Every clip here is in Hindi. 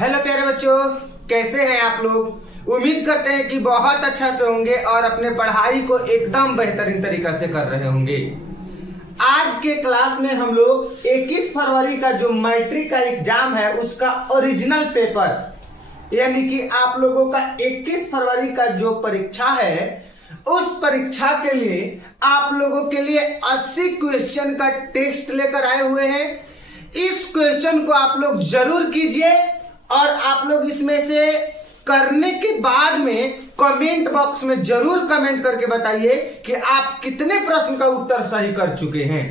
हेलो प्यारे बच्चों, कैसे हैं आप लोग। उम्मीद करते हैं कि बहुत अच्छा से होंगे और अपने पढ़ाई को एकदम बेहतरीन तरीका से कर रहे होंगे। आज के क्लास में हम लोग 21 फरवरी का जो मैट्रिक का एग्जाम है उसका ओरिजिनल पेपर यानी कि आप लोगों का 21 फरवरी का जो परीक्षा है उस परीक्षा के लिए आप लोगों के लिए 80 क्वेश्चन का टेस्ट लेकर आए हुए हैं। इस क्वेश्चन को आप लोग जरूर कीजिए और आप लोग इसमें से करने के बाद में कमेंट बॉक्स में जरूर कमेंट करके बताइए कि आप कितने प्रश्न का उत्तर सही कर चुके हैं।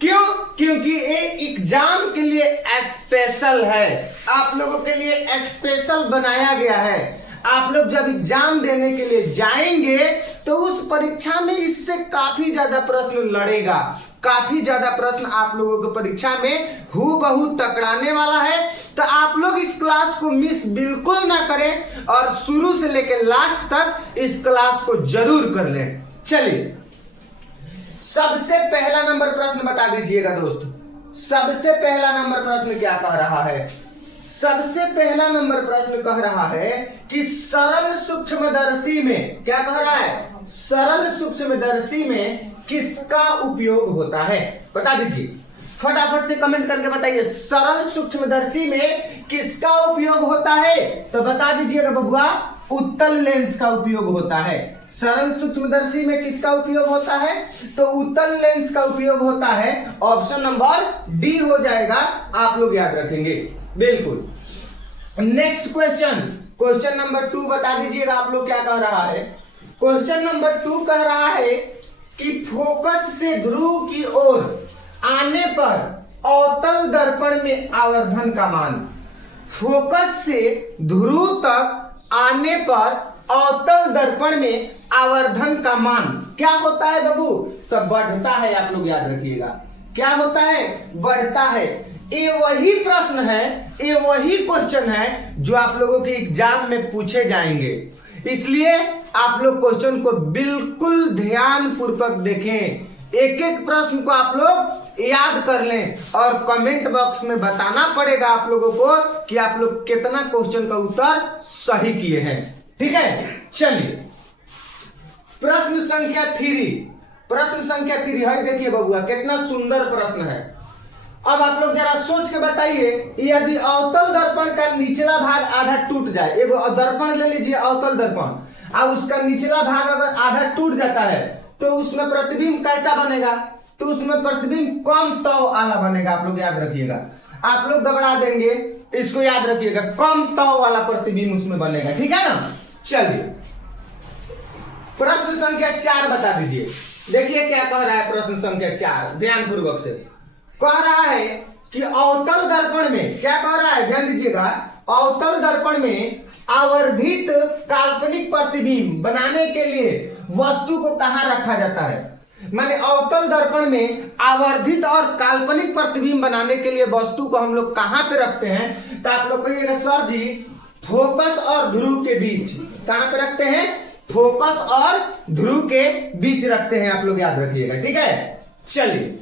क्यों? क्योंकि ये एग्जाम के लिए स्पेशल है, आप लोगों के लिए स्पेशल बनाया गया है। आप लोग जब एग्जाम देने के लिए जाएंगे तो उस परीक्षा में इससे काफी ज्यादा प्रश्न लड़ेगा, काफी ज्यादा प्रश्न आप लोगों को परीक्षा में हूबहू टकराने वाला है। तो आप लोग इस क्लास को मिस बिल्कुल ना करें और शुरू से लेकर लास्ट तक इस क्लास को जरूर कर लें। चलिए, सबसे पहला नंबर प्रश्न बता दीजिएगा दोस्त। सबसे पहला नंबर प्रश्न क्या कह रहा है? सबसे पहला नंबर प्रश्न कह रहा है कि सरल सूक्ष्मदर्शी में, क्या कह रहा है? सरल सूक्ष्मदर्शी में किसका उपयोग होता है? बता दीजिए, फटाफट से कमेंट करके बताइए। सरल सूक्ष्मदर्शी में किसका उपयोग होता है? तो बता दीजिएगा बबुआ, उत्तल लेंस का उपयोग होता है। सरल सूक्ष्मदर्शी में किसका उपयोग होता है? तो उत्तल लेंस का उपयोग होता है। ऑप्शन नंबर डी हो जाएगा, आप लोग याद रखेंगे बिल्कुल। नेक्स्ट क्वेश्चन, क्वेश्चन नंबर 2 बता दीजिएगा आप लोग क्या कह रहा है। क्वेश्चन नंबर 2 कह रहा है कि फोकस से ध्रुव की ओर आने पर अवतल दर्पण में आवर्धन का मान। फोकस से ध्रुव तक आने पर अवतल दर्पण में आवर्धन का मान क्या होता है बाबू? तो बढ़ता है, आप लोग याद रखिएगा। क्या होता है? बढ़ता है। ये वही प्रश्न है, ये वही क्वेश्चन है जो आप लोगों के एग्जाम में पूछे जाएंगे। इसलिए आप लोग क्वेश्चन को बिल्कुल ध्यान पूर्वक देखें, एक एक प्रश्न को आप लोग याद कर लें और कमेंट बॉक्स में बताना पड़ेगा आप लोगों को कि आप लोग कितना क्वेश्चन का उत्तर सही किए हैं। ठीक है, चलिए प्रश्न संख्या 3। प्रश्न संख्या 3 है, देखिए बबुआ कितना सुंदर प्रश्न है। अब आप लोग जरा सोच के बताइए, यदि अवतल दर्पण का निचला भाग आधा टूट जाए, एगो दर्पण ले लीजिए अवतल दर्पण, और उसका निचला भाग अगर आधा टूट जाता है तो उसमें प्रतिबिंब कैसा बनेगा? तो उसमें प्रतिबिंब कम तव वाला बनेगा। आप लोग याद रखिएगा, आप लोग घबरा देंगे, इसको याद रखिएगा, कम तव वाला प्रतिबिंब उसमें बनेगा। ठीक है ना? चलिए प्रश्न संख्या 4 बता दीजिए। देखिए क्या कह रहा है प्रश्न संख्या 4, ध्यान पूर्वक से कह रहा है कि अवतल दर्पण में, क्या कह रहा है ध्यान दीजिएगा, अवतल दर्पण में आवर्धित काल्पनिक प्रतिबिंब बनाने के लिए वस्तु को कहां रखा जाता है? माने अवतल दर्पण में आवर्धित और काल्पनिक प्रतिबिंब बनाने के लिए वस्तु को हम लोग कहां पे रखते हैं? तो आप लोग कहिएगा सर जी फोकस और ध्रुव के बीच। कहां पे रखते हैं? फोकस और ध्रुव के बीच रखते हैं, आप लोग याद रखिएगा। ठीक है, चलिए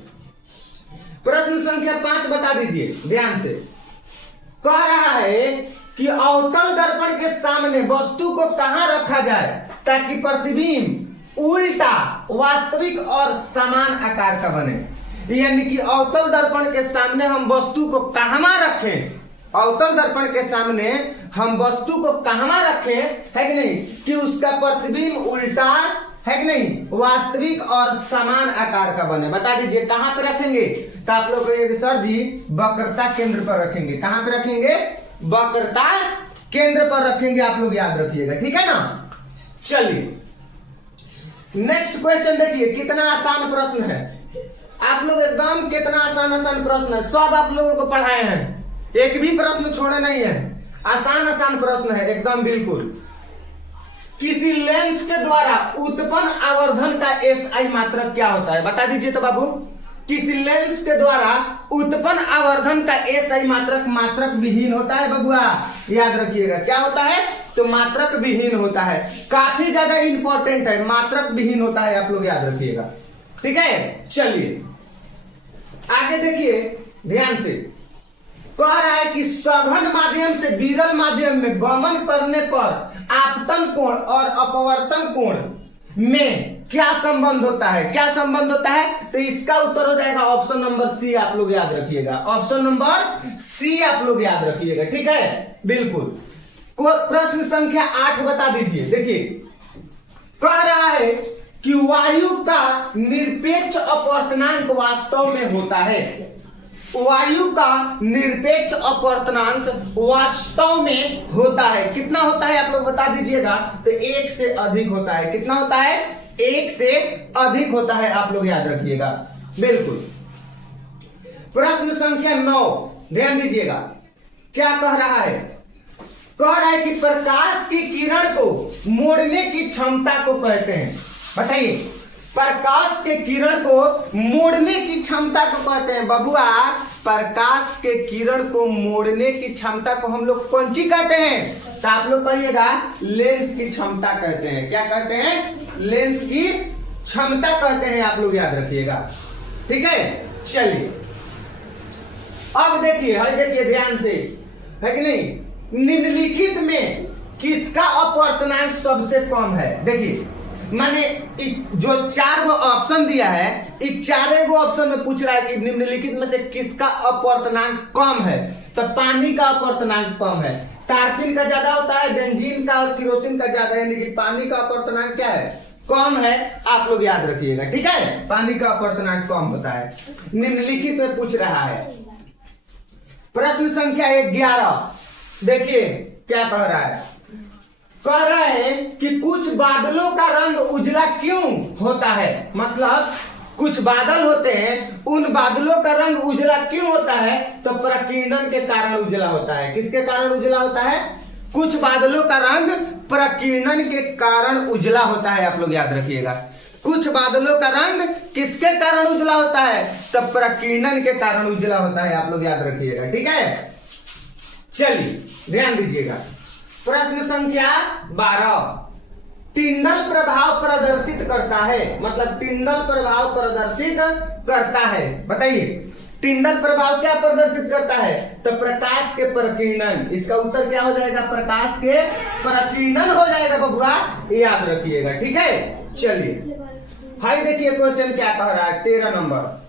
प्रश्न संख्या 5 बता दीजिए ध्यान से। कह रहा है कि अवतल दर्पण के सामने वस्तु को कहां रखा जाए ताकि प्रतिबिंब उल्टा, वास्तविक और समान आकार का बने। यानी कि अवतल दर्पण के सामने हम वस्तु को कहां रखें? अवतल दर्पण के सामने हम वस्तु को कहां रखें, है कि नहीं, कि उसका प्रतिबिंब उल्टा, है कि नहीं, वास्तविक और समान आकार का बने। बता दीजिए कहां पे रखेंगे? तो आप लोग कहिएगा सर जी वक्रता केंद्र पर रखेंगे। कहां पे रखेंगे? वक्रता केंद्र पर रखेंगे, आप लोग याद रखिएगा। ठीक है ना? चलिए नेक्स्ट क्वेश्चन देखिए, कितना आसान प्रश्न है। आप लोग एकदम कितना आसान प्रश्न है, सब आप लोगों को पढ़ाए हैं, एक भी प्रश्न छोड़े नहीं है। आसान प्रश्न है एकदम बिल्कुल। किसी लेंस के द्वारा उत्पन्न आवर्धन का एसआई मात्रक क्या होता है? बता दीजिए तो बाबू। किसी लेंस के द्वारा उत्पन्न आवर्धन का एसआई मात्रक मात्रक विहीन होता है बबुआ, याद रखिएगा। क्या होता है? तो मात्रक विहीन होता है। काफी ज्यादा इंपॉर्टेंट है, मात्रक विहीन होता है, आप लोग याद रखिएगा। ठीक है, चलिए आगे देखिए ध्यान से। कह रहा है कि सघन माध्यम से विरल माध्यम में गमन करने पर आपतन कोण और अपवर्तन कोण में क्या संबंध होता है, क्या संबंध होता है? तो इसका उत्तर हो जाएगा ऑप्शन नंबर सी। आप लोग याद रखिएगा, ऑप्शन नंबर सी आप लोग याद रखिएगा, ठीक है, बिल्कुल। प्रश्न संख्या 8 बता दीजिए। देखिए, कह रहा है कि वायु का निरपेक्ष अपवर्तनांक वास्तव में होता है। वायु का निरपेक्ष अपवर्तनांक वास्तव में होता है। कितना होता है आप लोग बता दीजिएगा। तो 1 से अधिक होता है। कितना होता है? 1 से अधिक होता है, आप लोग याद रखिएगा, बिल्कुल। प्रश्न संख्या 9 ध्यान दीजिएगा, क्या कह रहा है? कह रहा है कि प्रकाश की किरण को मोड़ने की क्षमता को कहते हैं। बताइए, प्रकाश के किरण को मोड़ने की क्षमता को कहते हैं। बबुआ, प्रकाश के किरण को मोड़ने की क्षमता को हम लोग कौन सी कहते हैं? तो आप लोग कहिएगा लेंस की क्षमता कहते हैं। क्या कहते हैं? लेंस की क्षमता कहते हैं, आप लोग याद रखिएगा, ठीक है। चलिए अब देखिए, देखिए ध्यान से, है कि नहीं? निम्नलिखित में किसका अपवर्तनांक सबसे कम है? देखिए, माने जो 4 गो ऑप्शन दिया है, इस 4 गो ऑप्शन में पूछ रहा है कि निम्नलिखित में से किसका अपवर्तनांक कम है। तो पानी का अपवर्तनांक कम है, टार्पिन का ज्यादा होता है, बेंजीन का और केरोसिन का ज्यादा है, यानी कि पानी का अपवर्तनांक क्या है? कम है, आप लोग याद रखिएगा, ठीक है। पानी का अपवर्तनांक कम होता है, निम्नलिखित में पूछ रहा है। प्रश्न संख्या 11 देखिए क्या कह रहा है? कह रहा है कि कुछ बादलों का रंग उजला क्यों होता है। मतलब कुछ बादल होते हैं, उन बादलों का रंग उजला क्यों होता है? तो प्रकीर्णन के कारण उजला होता है। किसके कारण उजला होता है? कुछ बादलों का रंग प्रकीर्णन के कारण उजला होता है, आप लोग याद रखिएगा। कुछ बादलों का रंग किसके कारण उजला होता है? तो प्रकीर्णन के कारण उजला होता है, आप लोग याद रखिएगा, ठीक है। चलिए ध्यान दीजिएगा, प्रश्न संख्या 12 टिंडल प्रभाव प्रदर्शित करता है। मतलब टिंडल प्रभाव प्रदर्शित करता है। बताइए, टिंडल प्रभाव क्या प्रदर्शित करता है? तो प्रकाश के प्रकीर्णन। इसका उत्तर क्या हो जाएगा? प्रकाश के प्रकीर्णन हो जाएगा बबुआ, याद रखिएगा, ठीक है। चलिए हाई देखिए, क्वेश्चन क्या कह रहा है? 13 नंबर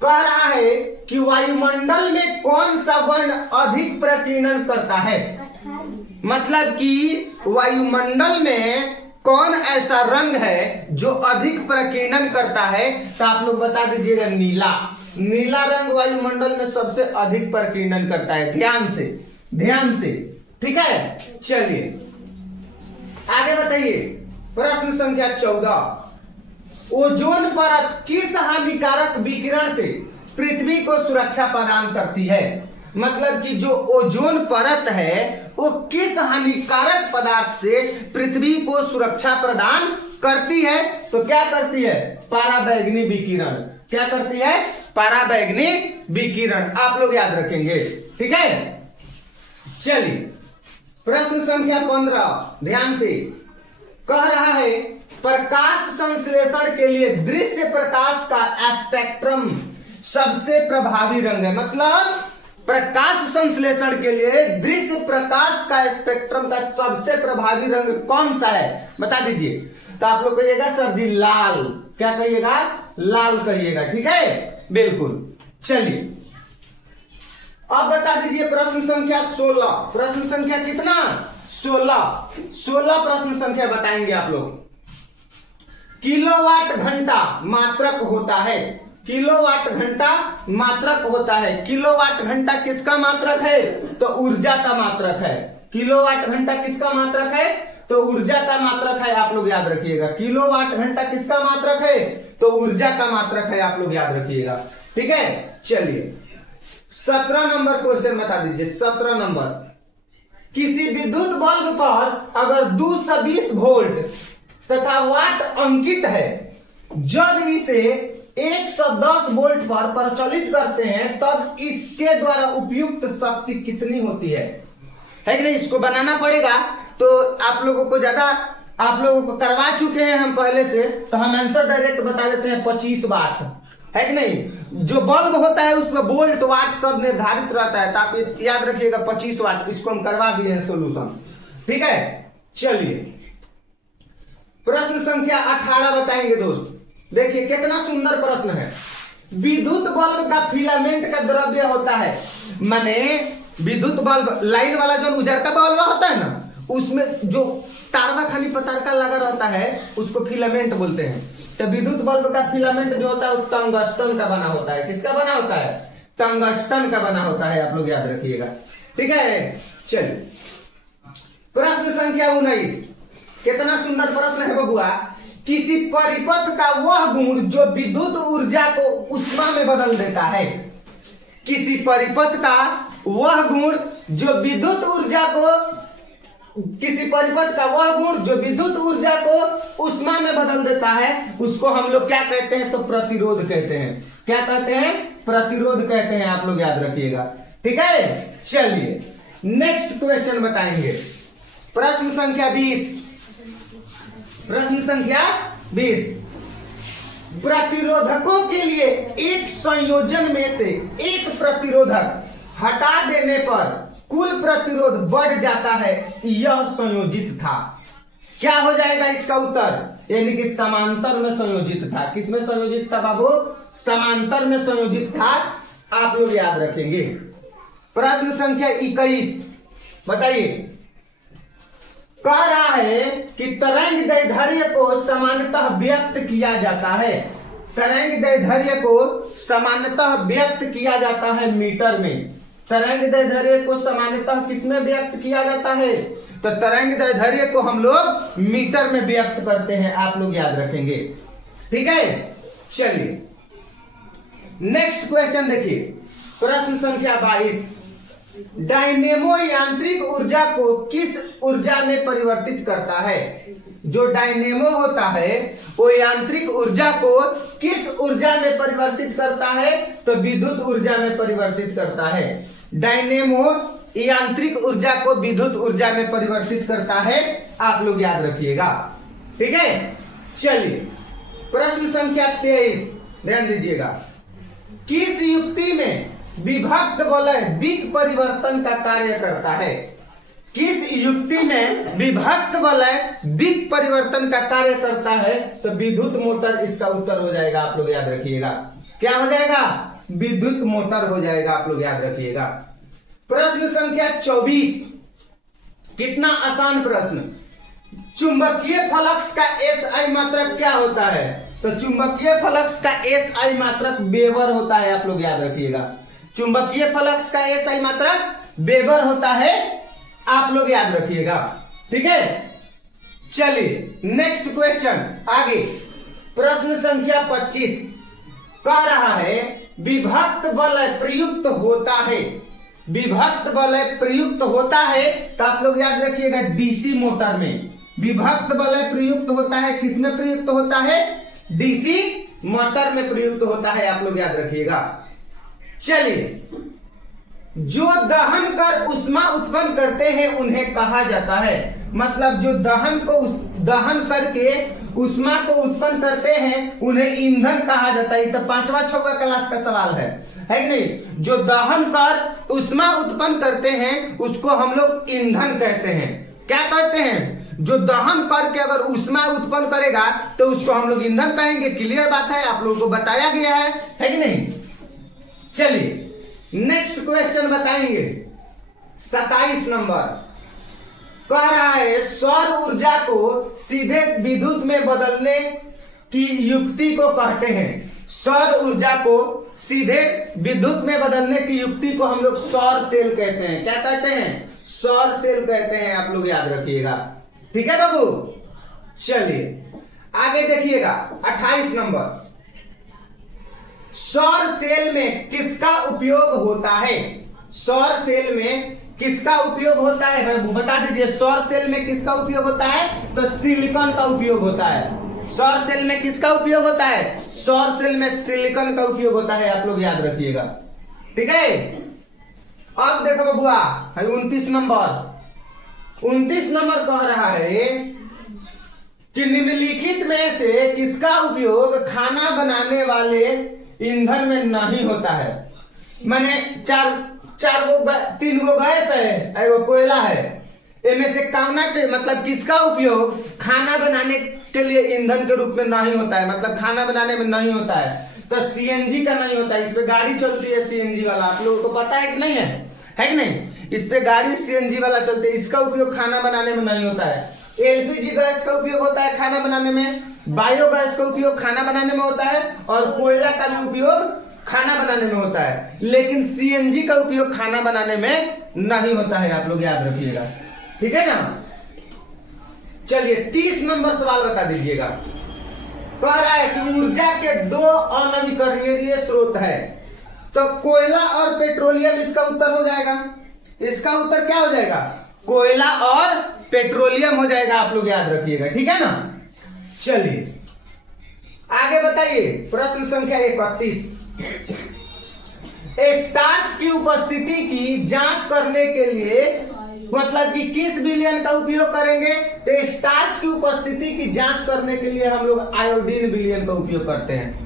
कह रहा है कि वायुमंडल में कौन सा वर्ण अधिक प्रकीर्णन करता है। मतलब कि वायुमंडल में कौन ऐसा रंग है जो अधिक प्रकीर्णन करता है? तो आप लोग बता दीजिएगा नीला। नीला रंग वायुमंडल में सबसे अधिक प्रकीर्णन करता है। ध्यान से, ध्यान से, ठीक है। चलिए आगे बताइए, प्रश्न संख्या 14 ओजोन परत किस हानिकारक विकिरण से पृथ्वी को सुरक्षा प्रदान करती है। मतलब कि जो ओजोन परत है वो किस हानिकारक पदार्थ से पृथ्वी को सुरक्षा प्रदान करती है? तो क्या करती है? पराबैंगनी विकिरण। क्या करती है? पराबैंगनी विकिरण, आप लोग याद रखेंगे, ठीक है। चलिए प्रश्न संख्या 15 ध्यान से, कह रहा है प्रकाश संश्लेषण के लिए दृश्य प्रकाश का स्पेक्ट्रम सबसे प्रभावी रंग है। मतलब प्रकाश संश्लेषण के लिए दृश्य प्रकाश का स्पेक्ट्रम का सबसे प्रभावी रंग कौन सा है? बता दीजिए। तो आप लोग कहिएगा सर जी लाल। क्या कहिएगा? लाल कहिएगा, ठीक है, बिल्कुल। चलिए अब बता दीजिए प्रश्न संख्या 16। प्रश्न संख्या कितना? 16 प्रश्न संख्या बताएंगे आप लोग। किलोवाट घंटा मात्रक होता है। किलोवाट घंटा मात्रक होता है। किलोवाट घंटा किसका मात्रक है? तो ऊर्जा का मात्रक है। किलोवाट घंटा किसका मात्रक है? तो ऊर्जा का मात्रक है, आप लोग याद रखिएगा। किलोवाट घंटा किसका मात्रक है? तो ऊर्जा का मात्रक है, आप लोग याद रखिएगा, ठीक है। चलिए 17 नंबर क्वेश्चन बता दीजिए। 17 नंबर, किसी विद्युत बल्ब पर अगर 220 वोल्ट तथा वाट अंकित है, जब इसे 110 वोल्ट पर प्रचलित करते हैं तब इसके द्वारा उपयुक्त शक्ति कितनी होती है कि नहीं? इसको बनाना पड़ेगा। तो आप लोगों को करवा चुके हैं हम पहले से, तो हम आंसर डायरेक्ट बता देते हैं 25 वाट। है कि नहीं। जो बल्ब होता है उसमें वोल्ट वाट सब निर्धारित रहता है, तो आप याद रखिएगा 25 वाट। इसको हम करवा दिए हैं सोल्यूशन, ठीक है। चलिए प्रश्न संख्या 18 बताएंगे दोस्त। देखिए कितना सुंदर प्रश्न है। विद्युत बल्ब का फिलामेंट का द्रव्य होता है, माने विद्युत बल्ब लाइन वाला जो उजरका बल्ब होता है ना, उसमें जो तारवा खाली पतारका लगा रहता है उसको फिलामेंट बोलते हैं। तो विद्युत बल्ब का फिलामेंट जो होता है वो टंगस्टन का बना होता है। किसका बना होता है? टंगस्टन का बना होता है, आप लोग याद रखिएगा, ठीक है। चलिए प्रश्न संख्या 19, कितना सुंदर प्रश्न है बबुआ। किसी परिपथ का वह गुण जो विद्युत ऊर्जा को उष्मा में बदल देता है। किसी परिपथ का वह गुण जो विद्युत ऊर्जा को किसी परिपथ का वह गुण जो विद्युत ऊर्जा को उष्मा में बदल देता है, उसको हम लोग क्या कहते हैं? तो प्रतिरोध कहते हैं। क्या कहते हैं? प्रतिरोध कहते हैं, आप लोग याद रखिएगा, ठीक है। चलिए नेक्स्ट क्वेश्चन बताएंगे। प्रश्न संख्या 20, प्रश्न संख्या 20। प्रतिरोधकों के लिए एक संयोजन में से एक प्रतिरोधक हटा देने पर कुल प्रतिरोध बढ़ जाता है, यह संयोजित था। क्या हो जाएगा इसका उत्तर? यानी कि समांतर में संयोजित था। किसमें संयोजित था बाबू? समांतर में संयोजित था, आप लोग याद रखेंगे। प्रश्न संख्या 21 बताइए। कह रहा है कि तरंग दैर्ध्य को सामान्यतः व्यक्त किया जाता है। तरंग दैर्ध्य को सामान्यतः व्यक्त किया जाता है मीटर में। तरंग दैर्ध्य को सामान्यतः किसमें व्यक्त किया जाता है? तो तरंग दैर्ध्य को हम लोग मीटर में व्यक्त करते हैं, आप लोग याद रखेंगे, ठीक है। चलिए नेक्स्ट क्वेश्चन देखिए। प्रश्न संख्या 22। डायनेमो यांत्रिक ऊर्जा को किस ऊर्जा में परिवर्तित करता है? जो डायनेमो होता है वो यांत्रिक ऊर्जा को किस ऊर्जा में परिवर्तित करता है? तो विद्युत ऊर्जा में परिवर्तित करता है। डायनेमो यांत्रिक ऊर्जा को विद्युत ऊर्जा में परिवर्तित करता है, आप लोग याद रखिएगा, ठीक है। चलिए प्रश्न संख्या 23 ध्यान दीजिएगा। किस युक्ति में विभक्त वलय दिक् परिवर्तन का कार्य करता है? किस युक्ति में विभक्त वलय दिक् परिवर्तन का कार्य करता है? तो विद्युत मोटर इसका उत्तर हो जाएगा, आप लोग याद रखिएगा। क्या हो जाएगा? विद्युत मोटर हो जाएगा, आप लोग याद रखिएगा। प्रश्न संख्या 24, कितना आसान प्रश्न। चुंबकीय फ्लक्स का एसआई मात्रक क्या होता है? तो चुंबकीय फ्लक्स का एसआई मात्रक वेबर होता है, आप लोग याद रखिएगा। चुंबकीय फ्लक्स का एसआई मात्रक वेबर होता है, आप लोग याद रखिएगा, ठीक है। चलिए नेक्स्ट क्वेश्चन आगे। प्रश्न संख्या 25 कह रहा है विभक्त वलय प्रयुक्त होता है। विभक्त वलय प्रयुक्त होता है, तो आप लोग याद रखिएगा डीसी मोटर में विभक्त वलय प्रयुक्त होता है। किसमें प्रयुक्त होता है? डीसी मोटर में प्रयुक्त होता है, आप लोग याद रखिएगा। चलिए जो दहन कर उष्मा उत्पन्न करते हैं उन्हें कहा जाता है। मतलब जो दहन करके उष्मा को उत्पन्न करते हैं उन्हें ईंधन कहा जाता है। तो 5वां 6वां क्लास का सवाल है कि नहीं? जो दहन कर उष्मा उत्पन्न करते हैं उसको हम लोग ईंधन कहते हैं। क्या कहते हैं? जो दहन करके अगर उष्मा उत्पन्न करेगा तो उसको हम लोग ईंधन कहेंगे। क्लियर बात है, आप लोगों को बताया गया है कि नहीं? चलिए नेक्स्ट क्वेश्चन बताएंगे। 27 नंबर कह रहा है सौर ऊर्जा को सीधे विद्युत में बदलने की युक्ति को कहते हैं। सौर ऊर्जा को सीधे विद्युत में बदलने की युक्ति को हम लोग सौर सेल कहते हैं। क्या कहते हैं? सौर सेल कहते हैं, आप लोग याद रखिएगा, ठीक है बाबू। चलिए आगे देखिएगा 28 नंबर। सौर सेल में किसका उपयोग होता है? सौर सेल में किसका उपयोग होता है? बता दीजिए। सौर सेल में किसका उपयोग होता है? तो सिलिकॉन का उपयोग होता है। सौर सेल में किसका उपयोग होता है? सौर सेल में सिलिकॉन का उपयोग होता है, आप लोग याद रखिएगा, ठीक है। अब देखो बबुआ 29 नंबर। 29 नंबर कह रहा है कि निम्नलिखित में से किसका उपयोग खाना बनाने वाले ईंधन में नहीं होता है। माने तीन गो गैस है, एगो कोयला है, इनमें से कौना के मतलब किसका उपयोग खाना बनाने के लिए ईंधन के रूप में नहीं होता है, मतलब खाना बनाने में नहीं होता है। तो सीएनजी का नहीं होता है। इस पे गाड़ी चलती है सीएनजी वाला, आप लोगों को पता है कि नहीं है कि नहीं? इस पे गाड़ी सीएनजी वाला चलती है, इसका उपयोग खाना बनाने में नहीं होता है। एलपीजी गैस का उपयोग होता है खाना बनाने में, बायोगैस का उपयोग खाना बनाने में होता है, और कोयला का भी उपयोग खाना बनाने में होता है। लेकिन सीएनजी का उपयोग खाना बनाने में नहीं होता है, आप लोग याद रखिएगा, ठीक है ना। चलिए 30 नंबर सवाल बता दीजिएगा। कह रहा है कि ऊर्जा के दो अनवीकरणीय स्रोत है, तो कोयला और पेट्रोलियम इसका उत्तर हो जाएगा। इसका उत्तर क्या हो जाएगा? कोयला और पेट्रोलियम हो जाएगा, आप लोग याद रखिएगा, ठीक है ना। चलिए आगे बताइए, प्रश्न संख्या 31। स्टार्च की उपस्थिति की जांच करने के लिए मतलब कि किस विलयन का उपयोग करेंगे? तो स्टार्च की उपस्थिति की जांच करने के लिए हम लोग आयोडीन विलयन का उपयोग करते हैं।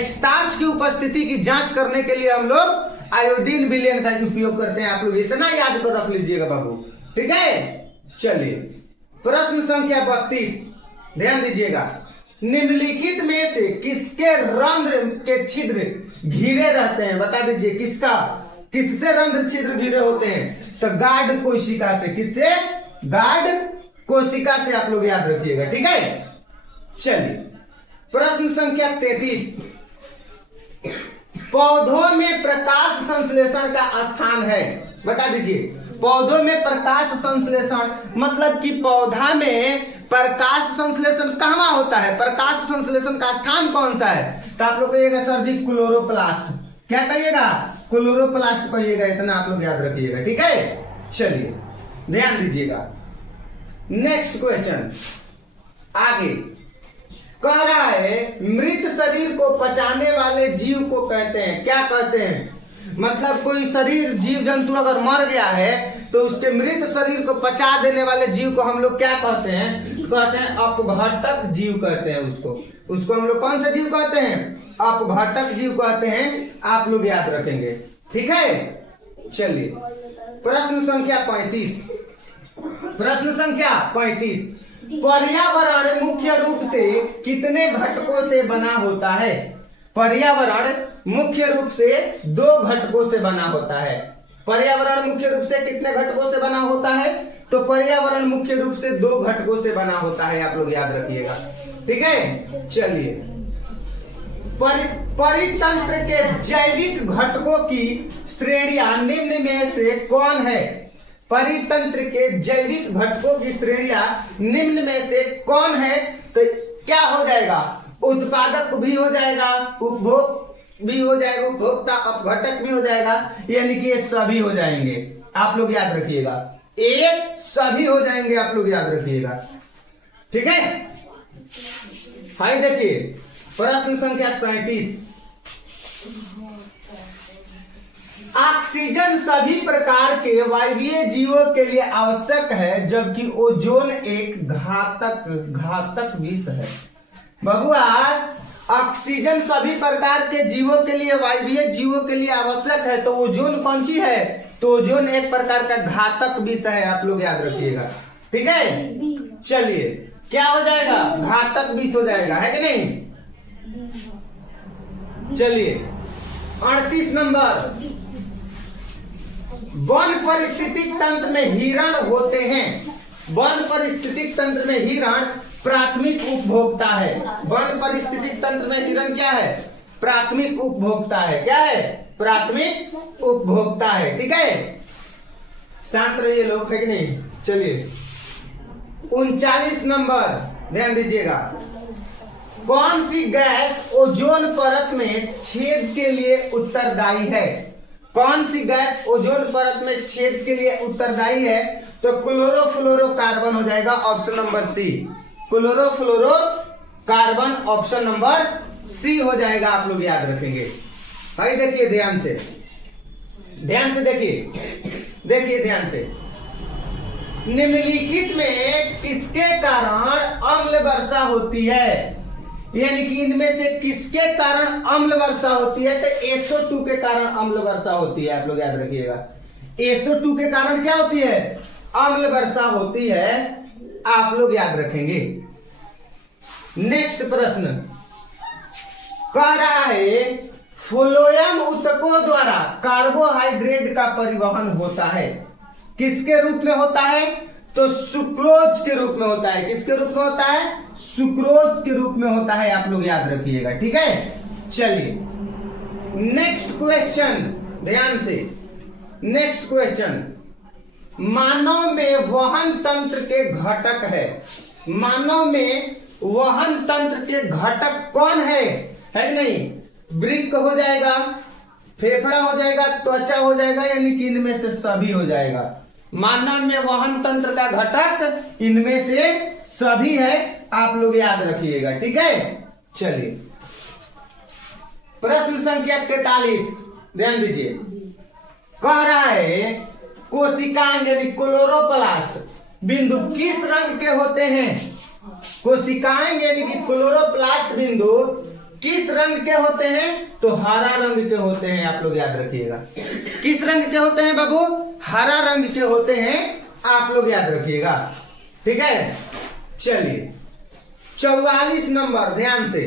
स्टार्च की उपस्थिति की जांच करने के लिए हम लोग आयोडीन विलयन का उपयोग करते हैं। आप लोग इतना याद कर रख लीजिएगा बाबू, ठीक है। चलिए प्रश्न संख्या 32, ध्यान दीजिएगा। निम्नलिखित में से किसके रंध्र के छिद्र घिरे रहते हैं? बता दीजिए किससे रंध्र छिद्र घिरे होते हैं? तो गार्ड कोशिका से। किससे? गार्ड कोशिका से, आप लोग याद रखिएगा, ठीक है। चलिए प्रश्न संख्या 33। पौधों में प्रकाश संश्लेषण का स्थान है, बता दीजिए। पौधों में प्रकाश संश्लेषण मतलब कि पौधा में प्रकाश संश्लेषण कहाँ होता है? प्रकाश संश्लेषण का स्थान कौन सा है? तो आप लोग कहिएगा सर जी क्लोरोप्लास्ट। क्या कहिएगा? क्लोरोप्लास्ट कहिएगा, इतना आप लोग याद रखिएगा, ठीक है। चलिए ध्यान दीजिएगा, नेक्स्ट क्वेश्चन आगे कह रहा है मृत शरीर को पचाने वाले जीव को कहते हैं, क्या कहते हैं? मतलब कोई शरीर जीव जंतु अगर मर गया है तो उसके मृत शरीर को पचा देने वाले जीव को हम लोग क्या कहते हैं? कहते हैं अपघटक जीव कहते हैं उसको हम लोग कौन सा जीव कहते हैं? अपघटक जीव कहते हैं, आप लोग याद रखेंगे, ठीक है। चलिए प्रश्न संख्या 35। प्रश्न संख्या 35। पर्यावरण मुख्य रूप से कितने घटकों से बना होता है? पर्यावरण मुख्य रूप से 2 घटकों से बना होता है। पर्यावरण मुख्य रूप से कितने घटकों से बना होता है? तो पर्यावरण मुख्य रूप से 2 घटकों से बना होता है, आप लोग याद रखिएगा, ठीक है। चलिए परितंत्र के जैविक घटकों की श्रेणियां निम्न में से कौन है? परितंत्र के जैविक घटकों की श्रेणियां निम्न में से कौन है? तो क्या हो जाएगा? उत्पादक भी हो जाएगा, उपभोग भी हो जाएगा, उपभोक्ता अपघटक भी हो जाएगा, यानी कि ये सभी हो जाएंगे, आप लोग याद रखिएगा, ये सभी हो जाएंगे, आप लोग याद रखिएगा, ठीक है। हाई देखिए प्रश्न संख्या 37। ऑक्सीजन सभी प्रकार के वायवीय जीवों के लिए आवश्यक है, जबकि ओजोन एक घातक विष है। बबुआ ऑक्सीजन सभी प्रकार के जीवों के लिए, वायवीय जीवों के लिए आवश्यक है, तो ओजोन कौन सी है? तो ओजोन एक प्रकार का घातक विष है, आप लोग याद रखिएगा, ठीक है। चलिए क्या हो जाएगा? घातक विष हो जाएगा, है कि नहीं। चलिए 38 नंबर। वन पारिस्थितिक तंत्र में हिरण होते हैं। वन पारिस्थितिक तंत्र में हिरण प्राथमिक उपभोक्ता है। वन पारिस्थितिक तंत्र में हिरण क्या है? प्राथमिक उपभोक्ता है। क्या है? प्राथमिक उपभोक्ता है, ठीक है। शांत रहिए लोग, है कि नहीं। चलिए 39 नंबर, ध्यान दीजिएगा। कौन सी गैस ओजोन परत में छेद के लिए उत्तरदायी है? कौन सी गैस ओजोन परत में छेद के लिए उत्तरदायी है? तो क्लोरोफ्लोरोकार्बन हो जाएगा, option number C. Chlorofluorocarbon option number C हो जाएगा, आप लोग याद रखेंगे। भाई देखिए ध्यान से देखिए ध्यान से। निम्नलिखित में किसके कारण अम्ल वर्षा होती है? यानी कि इनमें से किसके कारण अम्ल वर्षा होती है? तो SO2 के कारण अम्ल वर्षा होती है। आप लोग याद रखिएगा, SO2 के कारण क्या होती है? अम्ल वर्षा होती है। आप लोग याद रखेंगे। नेक्स्ट प्रश्न कह रहा है फ्लोएम ऊतकों द्वारा कार्बोहाइड्रेट का परिवहन होता है। किसके रूप में होता है? तो सुक्रोज के रूप में होता है। किसके रूप में होता है? सुक्रोज के रूप में होता है। आप लोग याद रखिएगा, ठीक है। चलिए नेक्स्ट क्वेश्चन, ध्यान से। नेक्स्ट क्वेश्चन, मानव में वहन तंत्र के घटक है। मानव में वहन तंत्र के घटक कौन है कि नहीं? वृक्क हो जाएगा, फेफड़ा हो जाएगा, त्वचा हो जाएगा, यानी कि इनमें से सभी हो जाएगा। मानव में वहन तंत्र का घटक इनमें से सभी है। आप लोग याद रखिएगा, ठीक है। चलिए प्रश्न संख्या 43 ध्यान दीजिए। कह रहा है कोशिकांग यानी क्लोरोप्लास्ट बिंदु किस रंग के होते हैं? कोशिकाएं यानी कि क्लोरोप्लास्ट बिंदु किस रंग के होते हैं? तो हरा रंग के होते हैं। आप लोग याद रखिएगा, किस रंग के होते हैं बाबू? हरा रंग के होते हैं। आप लोग याद रखिएगा, ठीक है। चलिए 44 नंबर, ध्यान से।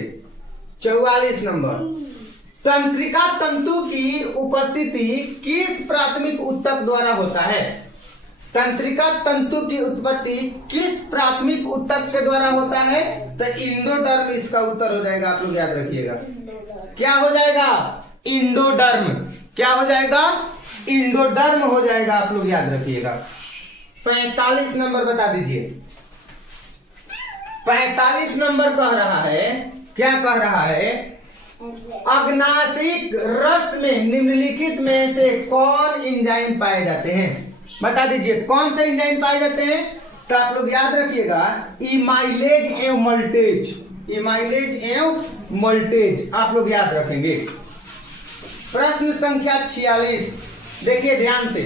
44 नंबर, तंत्रिका तंतु की उपस्थिति किस प्राथमिक ऊतक द्वारा होता है? तंत्रिका तंतु की उत्पत्ति किस प्राथमिक ऊतक के द्वारा होता है? तो इंडोडर्म इसका उत्तर हो जाएगा। आप लोग याद रखिएगा, क्या हो जाएगा? इंडोडर्म। क्या हो जाएगा? इंडोडर्म हो जाएगा। आप लोग याद रखिएगा। 45 नंबर बता दीजिए। 45 नंबर कह रहा है, क्या कह रहा है? अग्नाशिक रस में निम्नलिखित में से कौन एंजाइम पाए जाते हैं? बता दीजिए कौन से एंजाइम पाए जाते हैं? तो आप लोग याद रखिएगा, इमाइलेज एवं मल्टेज। इमाइलेज एवं मल्टेज आप लोग याद रखेंगे। प्रश्न संख्या 46 देखिए ध्यान से।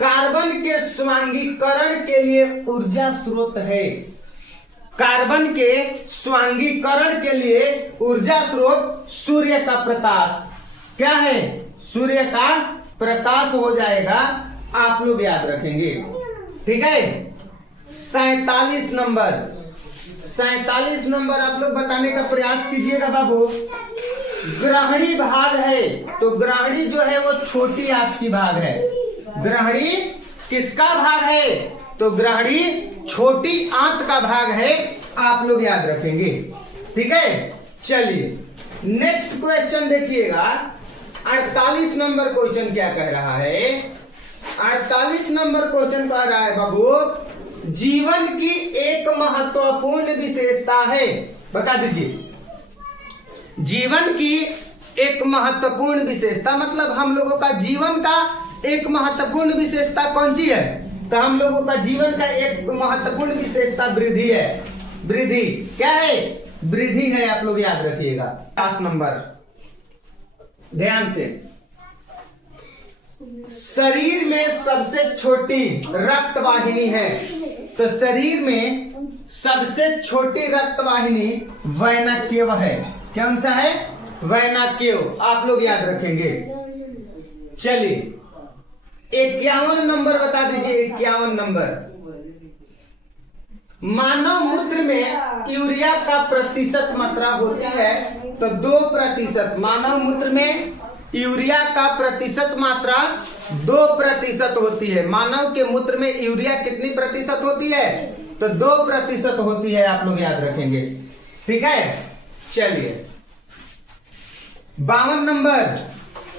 कार्बन के स्वांगीकरण के लिए ऊर्जा स्रोत है। कार्बन के स्वांगीकरण के लिए ऊर्जा स्रोत सूर्य का प्रकाश। क्या है? सूर्य का प्रकाश हो जाएगा। आप लोग याद रखेंगे, ठीक है। 47 नंबर, 47 नंबर आप लोग बताने का प्रयास कीजिएगा बाबू। ग्रहणी भाग है, तो ग्रहणी जो है वो छोटी आंत की भाग है। ग्रहणी किसका भाग है? तो ग्रहणी छोटी आंत का भाग है। आप लोग याद रखेंगे, ठीक है। चलिए नेक्स्ट क्वेश्चन देखिएगा। 48 नंबर क्वेश्चन क्या कह रहा है? 48 नंबर क्वेश्चन कह रहा है बाबू, जीवन की एक महत्वपूर्ण विशेषता है। बता दीजिए, जीवन की एक महत्वपूर्ण विशेषता मतलब हम लोगों का जीवन का एक महत्वपूर्ण विशेषता कौन सी है? तो हम लोगों का जीवन का एक महत्वपूर्ण विशेषता वृद्धि है। वृद्धि क्या है? वृद्धि है। आप लोग याद रखिएगा। 50 नंबर, ध्यान से। शरीर में सबसे छोटी रक्त वाहिनी है, तो शरीर में सबसे छोटी रक्त वाहिनी वेना केव है। कौन सा है? वेना केव। आप लोग याद रखेंगे। चलिए 51 नंबर बता दीजिए। 51 नंबर, मानव मूत्र में यूरिया का प्रतिशत मात्रा होती है तो 2%। मानव मूत्र में यूरिया का प्रतिशत मात्रा 2% होती है। मानव के मूत्र में यूरिया कितनी प्रतिशत होती है? तो 2% होती है। आप लोग याद रखेंगे, ठीक है। चलिए 52 नंबर,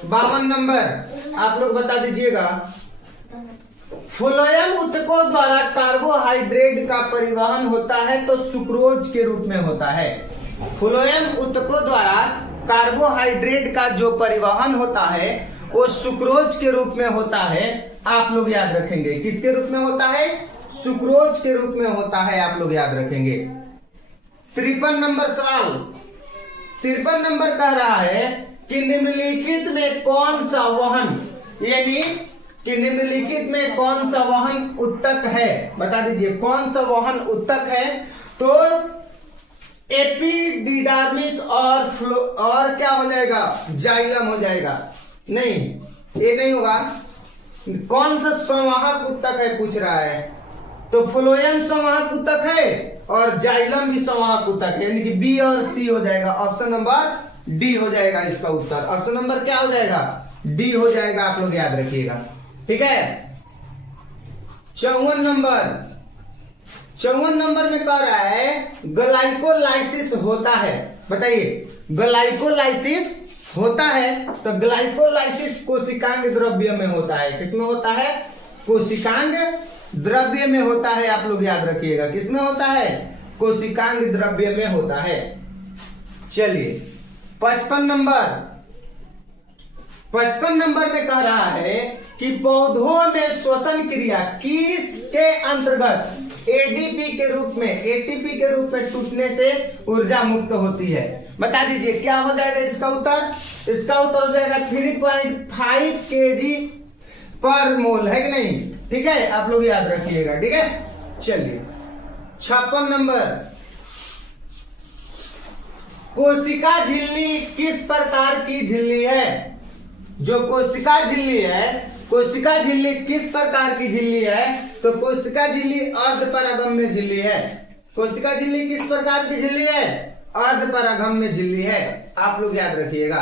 52 नंबर आप लोग बता दीजिएगा। फ्लोएम ऊतकों द्वारा कार्बोहाइड्रेट का परिवहन होता है तो सुक्रोज के रूप में होता है। फ्लोएम ऊतकों द्वारा कार्बोहाइड्रेट का जो परिवहन होता है वो सुक्रोज के रूप में होता है। आप लोग याद रखेंगे। किसके रूप में होता है? सुक्रोज के रूप में होता है। आप लोग याद रखेंगे। 53 नंबर सवाल, 53 नंबर कह रहा है कि निम्नलिखित में कौन सा वहन, यानी कि निम्नलिखित में कौन सा वहन ऊतक है? बता दीजिए कौन सा वहन ऊतक है? तो एपिडिडार्मिस और क्या हो जाएगा, जाइलम हो जाएगा। नहीं, ये नहीं होगा। कौन सा संवाहक ऊतक है पूछ रहा है, तो फ्लोएम संवाहक ऊतक है और जाइलम भी संवाहक ऊतक है, यानी कि बी और सी हो जाएगा। ऑप्शन नंबर डी हो जाएगा इसका उत्तर। ऑप्शन नंबर क्या हो जाएगा, डी हो जाएगा। आप लोग याद रखिएगा, ठीक है। 54 नंबर में कह रहा है ग्लाइकोलाइसिस होता है। बताइए, ग्लाइकोलाइसिस होता है तो ग्लाइकोलाइसिस कोशिकांग द्रव्य में होता है। किसमें होता है, कोशिकांग द्रव्य में होता है। आप लोग याद रखिएगा, किसमें होता है, कोशिकांग द्रव्य में होता है। चलिए 55 नंबर में कह रहा है कि पौधों में श्वसन क्रिया किसके अंतर्गत एडीपी के रूप में, एटीपी के रूप में टूटने से ऊर्जा मुक्त होती है। बता दीजिए क्या हो जाएगा इसका उत्तर। इसका उत्तर हो जाएगा 3.5 kg पर मोल, है कि नहीं, ठीक है। आप लोग याद रखिएगा, ठीक है। चलिए 56 नंबर, कोशिका झिल्ली किस प्रकार की झिल्ली है। जो कोशिका झिल्ली है, कोशिका झिल्ली किस प्रकार की झिल्ली है, तो कोशिका झिल्ली अर्धपरागम्य झिल्ली है। कोशिका झिल्ली किस प्रकार की झिल्ली है, अर्धपरागम्य झिल्ली है। आप लोग याद रखिएगा,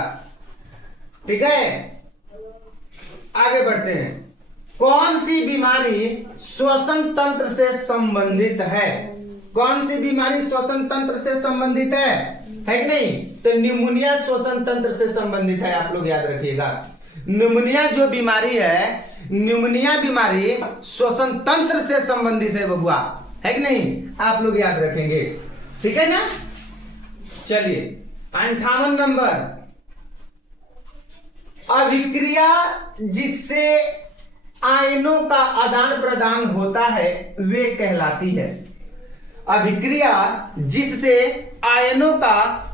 ठीक है। आगे बढ़ते हैं। कौन सी बीमारी श्वसन तंत्र से संबंधित है। कौन सी बीमारी श्वसन तंत्र से संबंधित है कि नहीं, तो न्यूमोनिया श्वसन तंत्र से संबंधित है। आप लोग याद रखिएगा, न्यूमोनिया जो बीमारी है, न्यूमोनिया बीमारी श्वसन तंत्र से संबंधित है बबुआ, है कि नहीं, आप लोग याद रखेंगे, ठीक है ना। चलिए 58 नंबर, अभिक्रिया जिससे आयनों का आदान प्रदान होता है वे कहलाती है। अभिक्रिया जिससे आयनों का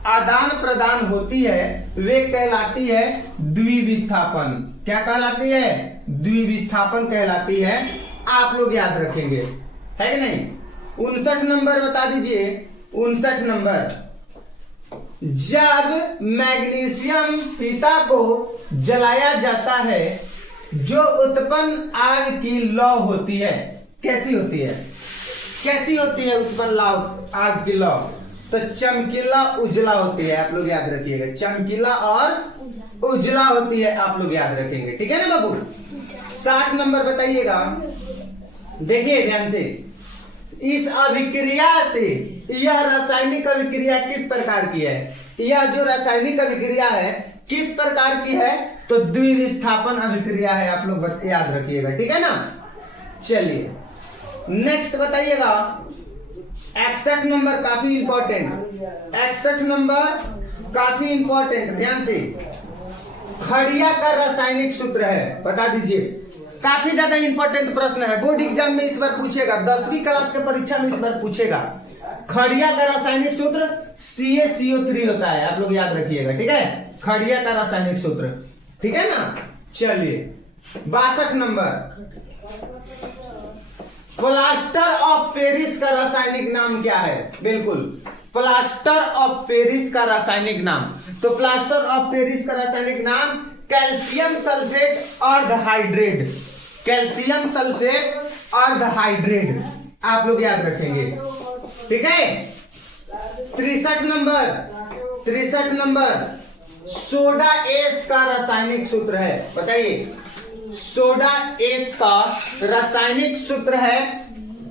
आदान प्रदान होती है वे कहलाती है द्विविस्थापन। क्या कहलाती है, द्विविस्थापन कहलाती है। आप लोग याद रखेंगे, है कि नहीं। 59 नंबर बता दीजिए। 59 नंबर, जब मैग्नीशियम फीता को जलाया जाता है जो उत्पन्न आग की लौ होती है, कैसी होती है, कैसी होती है उत्पन्न आग की लौ, तो चमकीला उजला होती है। आप लोग याद रखिएगा, चमकीला और उजला होती है। आप लोग याद रखेंगे, ठीक है ना बाबू। 60 नंबर बताइएगा, देखिए ध्यान से। इस अभिक्रिया से, यह रासायनिक अभिक्रिया किस प्रकार की है, यह जो रासायनिक अभिक्रिया है किस प्रकार की है, तो द्विविस्थापन अभिक्रिया है। आप लोग याद रखिएगा, ठीक है ना। चलिए नेक्स्ट बताइएगा। 61 नंबर काफी इंपॉर्टेंट, 61 नंबर काफी इंपॉर्टेंट, ध्यान से। खड़िया का रासायनिक सूत्र है, बता दीजिए। काफी ज्यादा इंपॉर्टेंट प्रश्न है, बोर्ड एग्जाम में इस बार पूछेगा, 10वीं क्लास के परीक्षा में इस बार पूछेगा। खड़िया का रासायनिक सूत्र CaCO3 होता है। आप लोग याद रखिएगा, ठीक है, खड़िया का रासायनिक सूत्र, ठीक है ना। चलिए 62 नंबर, प्लास्टर ऑफ पेरिस का रासायनिक नाम क्या है। बिल्कुल, प्लास्टर ऑफ पेरिस का रासायनिक नाम, तो प्लास्टर ऑफ पेरिस का रासायनिक नाम कैल्शियम सल्फेट अर्धहाइड्रेट, कैल्शियम सल्फेट अर्धहाइड्रेट। आप लोग याद रखेंगे, ठीक है। 63 नंबर, सोडा एस का रासायनिक सूत्र है, बताइए। सोडा एस का रासायनिक सूत्र है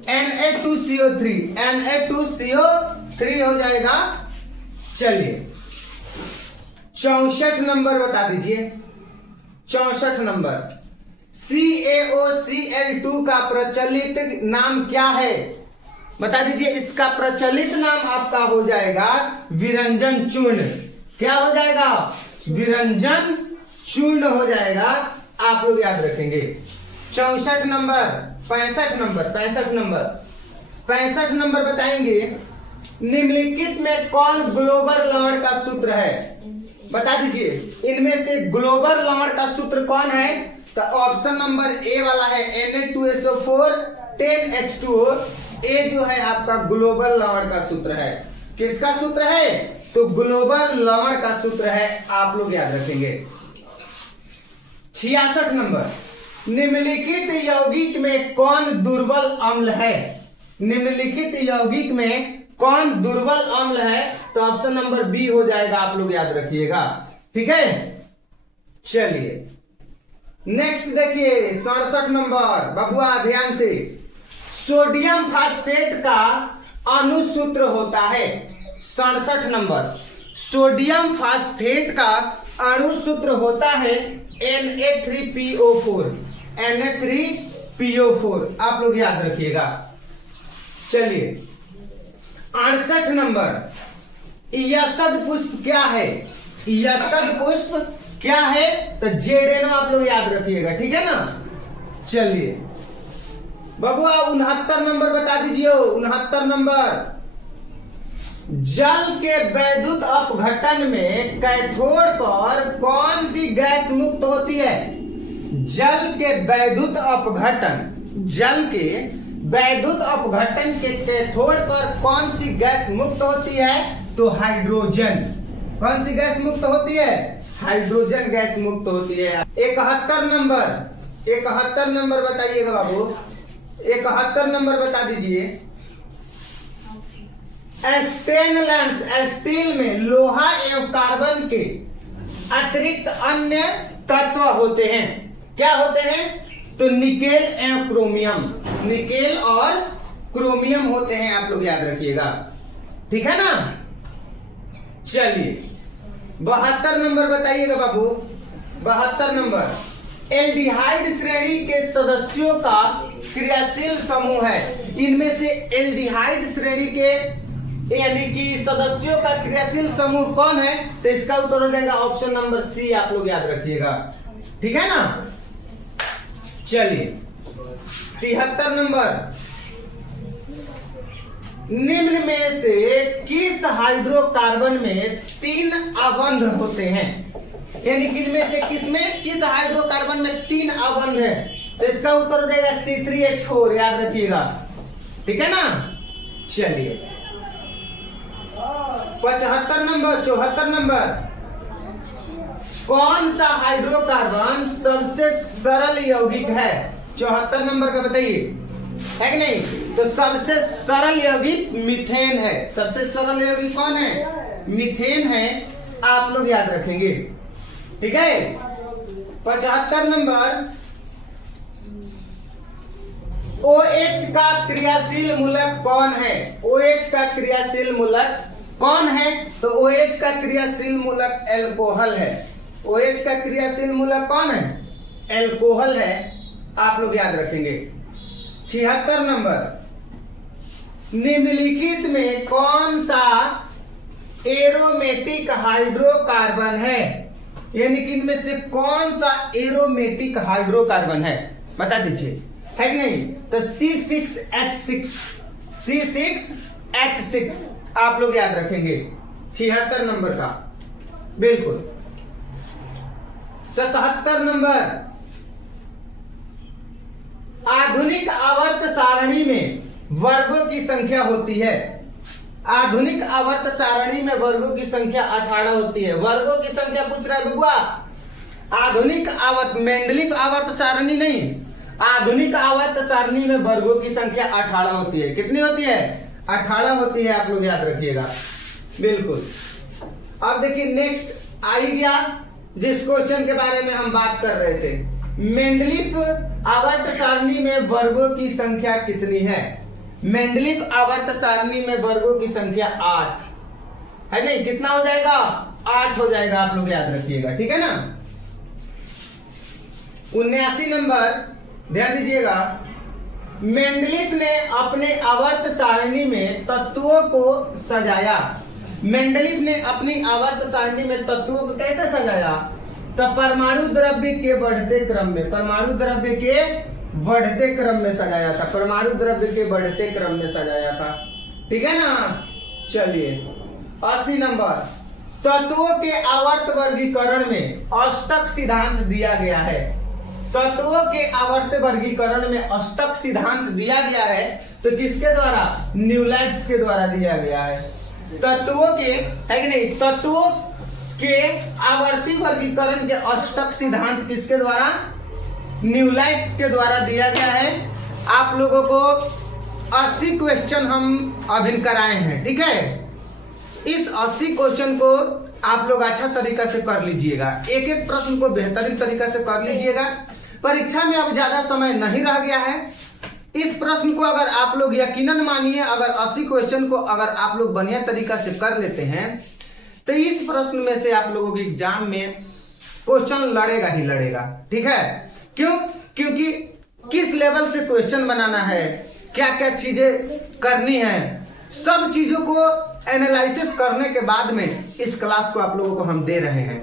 Na2CO3, Na2CO3 हो जाएगा। चलिए 64 नंबर बता दीजिए। 64 नंबर, CaOCl2 का प्रचलित नाम क्या है, बता दीजिए। इसका प्रचलित नाम आपका हो जाएगा विरंजन चूर्ण। क्या हो जाएगा, विरंजन चूर्ण हो जाएगा। आप लोग याद रखेंगे। 64 नंबर, 65 नंबर बताएंगे। निम्नलिखित में कौन ग्लोबर लवण का सूत्र है, बता दीजिए। इनमें से ग्लोबर लवण का सूत्र कौन है, तो ऑप्शन नंबर ए वाला है Na2SO4 10H2O। ये जो है आपका ग्लोबल लवण का सूत्र है। किसका सूत्र है? तो ग्लोबल लवण का सूत्र है, आप लोग याद रखेंगे। 66 नंबर, निम्नलिखित यौगिक में कौन दुर्बल अम्ल है? निम्नलिखित यौगिक में कौन दुर्बल अम्ल है? तो ऑप्शन नंबर बी हो जाएगा, आप लोग याद रखिएगा। ठीक है, चलिए नेक्स्ट देखिए 67 नंबर, बबुआ ध्यान से। सोडियम फास्फेट का अणुसूत्र होता है। 67 नंबर, सोडियम फास्फेट का अणुसूत्र होता है Na3PO4। Na3PO4 आप लोग याद रखिएगा। चलिए 68 नंबर, यशद पुष्प क्या है? यशद पुष्प क्या है? तो जेडेनो आप लोग याद रखिएगा। ठीक है ना। चलिए बबुआ 69 नंबर बता दीजिए। 69 नंबर, जल के वैद्युत अपघटन में कैथोड पर कौन सी गैस मुक्त होती है? जल के वैद्युत अपघटन, जल के वैद्युत अपघटन के कैथोड पर कौन सी गैस मुक्त होती है? तो हाइड्रोजन। कौन सी गैस मुक्त होती है? हाइड्रोजन गैस मुक्त होती है। 71 नंबर, 71 नंबर बताइएगा बाबू। 71 नंबर बता दीजिए। स्टेनलेस स्टील में लोहा एवं कार्बन के अतिरिक्त अन्य तत्व होते हैं। क्या होते हैं? तो निकेल एवं क्रोमियम। निकेल और क्रोमियम होते हैं, आप लोग याद रखिएगा। ठीक है ना। चलिए 72 नंबर बताइएगा बाबू। 72 नंबर, एल्डिहाइड श्रेणी के सदस्यों का क्रियाशील समूह है। इनमें से एल्डिहाइड श्रेणी के यानी कि सदस्यों का क्रियाशील समूह कौन है? तो इसका उत्तर हो जाएगा ऑप्शन नंबर सी, आप लोग याद रखिएगा। ठीक है ना। चलिए 73 नंबर, निम्न में से किस हाइड्रोकार्बन में 3 अबंध होते हैं? यानी कि इनमें से किस हाइड्रोकार्बन में 3 अबंध है? तो इसका उत्तर हो जाएगा C3H4, याद रखिएगा। ठीक है ना। चलिए 75 नंबर, 74 नंबर, कौन सा हाइड्रोकार्बन सबसे सरल यौगिक है? 74 नंबर का बताइए, है कि नहीं? तो सबसे सरल यौगिक मीथेन है। सबसे सरल यौगिक कौन है? मीथेन है, आप लोग याद रखेंगे। ठीक है। 75 नंबर, OH का क्रियाशील मूलक कौन है? OH का क्रियाशील मूलक कौन है? तो OH का क्रियाशील मूलक एल्कोहल है। OH का क्रियाशील मूलक कौन है? एल्कोहल है, आप लोग याद रखेंगे। 76 नंबर, निम्नलिखित में कौन सा एरोमेटिक हाइड्रोकार्बन है? यानी कि इनमें से कौन सा एरोमेटिक हाइड्रोकार्बन है? बता दीजिए, है कि नहीं? तो C6H6, C6H6 आप लोग याद रखेंगे 76 नंबर का। बिल्कुल। 77 नंबर, आधुनिक आवर्त सारणी में वर्गों की संख्या होती है। आधुनिक आवर्त सारणी में वर्गों की संख्या 18 होती है। वर्गों की संख्या पूछ रहा है बुआ। आधुनिक आवर्त, मेंडलीफ आवर्त सारणी नहीं, आधुनिक आवर्त सारणी में वर्गों की संख्या 18 होती है। कितनी होती है? 18 होती है, आप लोग याद रखिएगा। बिल्कुल। अब देखिए नेक्स्ट आ ही गया जिस क्वेश्चन के बारे में हम बात कर रहे थे। मेंडलीफ आवर्त सारणी में वर्गों की संख्या कितनी है? मेंडलीफ आवर्त सारणी में वर्गों की संख्या 8 है। नहीं, कितना हो जाएगा? 8 हो जाएगा, आप लोग याद रखिएगा। ठीक है ना। 79 नंबर, ध्यान दीजिएगा। मेंडलीफ ने अपने आवर्त सारणी में तत्वों को सजाया। मेंडलीफ ने अपनी आवर्त सारणी में तत्वों को कैसे सजाया? तो परमाणु द्रव्य के बढ़ते क्रम में, परमाणु द्रव्य के बढ़ते क्रम में सजाया था। परमाणु द्रव्य के बढ़ते क्रम में सजाया था। ठीक है ना। चलिए 80 नंबर, तत्वों के आवर्त वर्गीकरण में अष्टक सिद्धांत दिया गया है। तत्वों के आवर्त वर्गीकरण में अष्टक सिद्धांत दिया गया है, तो किसके द्वारा? न्यूलैंड्स के द्वारा दिया गया है। तत्वों के, है कि नहीं, तत्वों के आवर्ती वर्गीकरण के अष्टक सिद्धांत किसके द्वारा, न्यूलाइट्स के द्वारा दिया गया है। आप लोगों को 80 क्वेश्चन हम अभी कराए हैं, ठीक है। इस 80 क्वेश्चन को आप लोग अच्छा तरीका से कर लीजिएगा, एक एक प्रश्न को बेहतरीन तरीका से कर लीजिएगा। परीक्षा में अब ज्यादा समय नहीं रह गया है। इस प्रश्न को अगर आप लोग यकीनन मानिए, अगर 80 क्वेश्चन को अगर आप लोग बढ़िया तरीका से कर लेते हैं तो इस प्रश्न में से आप लोगों के एग्जाम में क्वेश्चन लड़ेगा ही लड़ेगा, ठीक है। क्यों? क्योंकि किस लेवल से क्वेश्चन बनाना है, क्या क्या चीजें करनी है, सब चीजों को एनालिसिस करने के बाद में इस क्लास को आप लोगों को हम दे रहे हैं।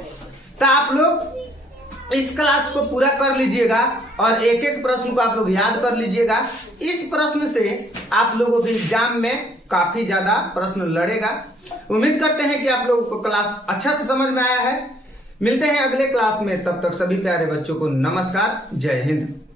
तो आप लोग इस क्लास को पूरा कर लीजिएगा और एक एक प्रश्न को आप लोग याद कर लीजिएगा। इस प्रश्न से आप लोगों के एग्जाम में काफी ज्यादा प्रश्न लड़ेगा। उम्मीद करते हैं कि आप लोगों को क्लास अच्छा से समझ में आया है। मिलते हैं अगले क्लास में, तब तक सभी प्यारे बच्चों को नमस्कार, जय हिंद।